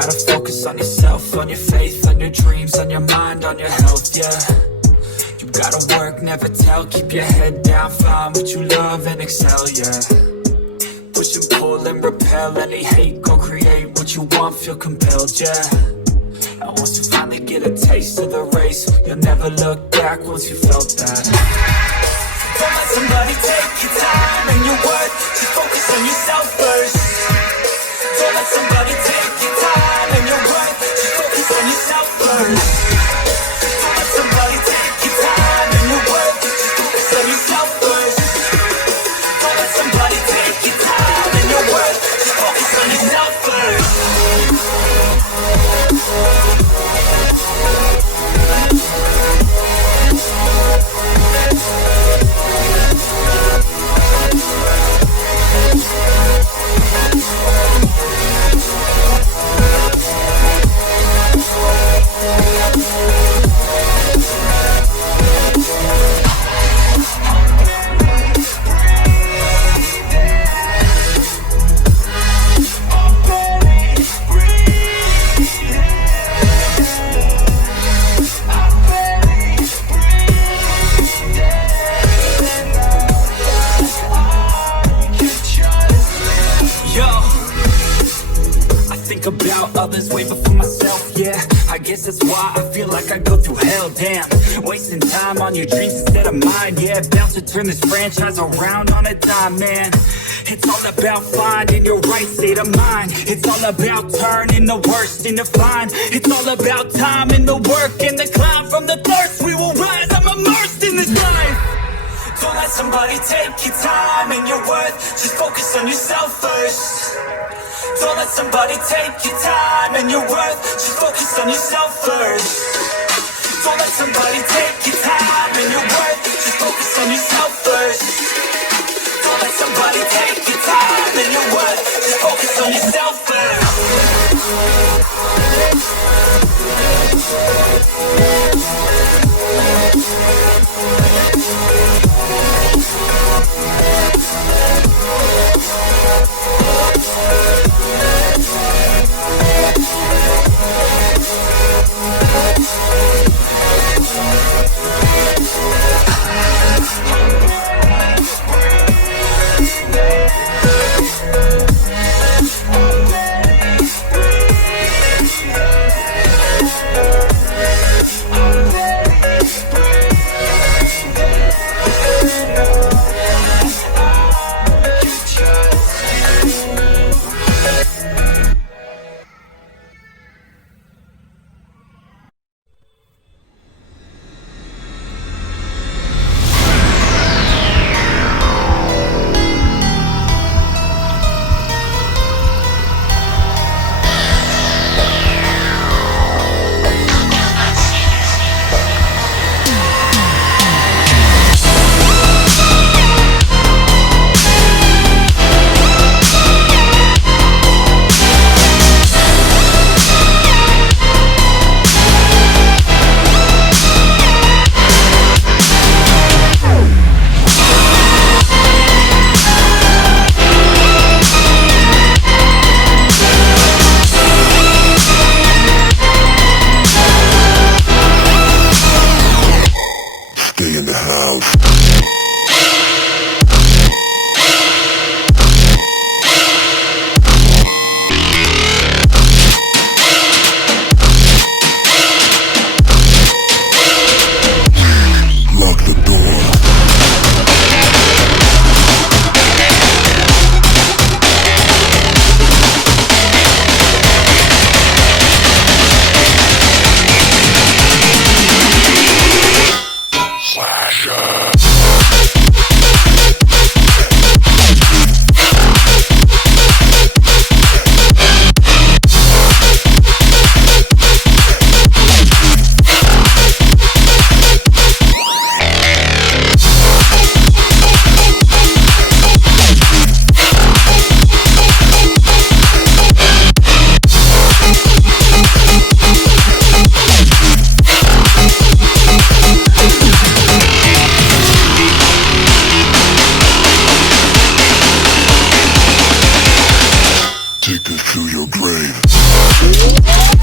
gotta focus on yourself, on your faith, on your dreams, on your mind, on your health, yeah. You gotta work, never tell, keep your head down, find what you love and excel, yeah. Push and pull and repel any hate, go create what you want, feel compelled, yeah. And once you finally get a taste of the race, you'll never look back once you felt that. Don't let somebody take your time and your worth, just focus on yourself first. Don't let somebody take your time and your worth, just focus on yourself first. Don't let somebody take your time and your worth, just focus on yourself first. Don't let somebody take your time and your worth, just focus on yourself first. About others way before myself, yeah. I guess that's why I feel like I go through hell, damn. Wasting time on your dreams instead of mine, yeah. About to turn this franchise around on a dime, man. It's all about finding your right state of mind. It's all about turning the worst into fine. It's all about time and the work and the climb. From the thirst we will rise, I'm immersed in this life. Don't let somebody take your time and your worth, just focus on yourself first. Don't let somebody take your time and your worth, just focus on yourself first. Don't let somebody take your time and your worth, just focus on yourself first. Don't let somebody take your time and your worth, just focus on yourself first. take this to your grave.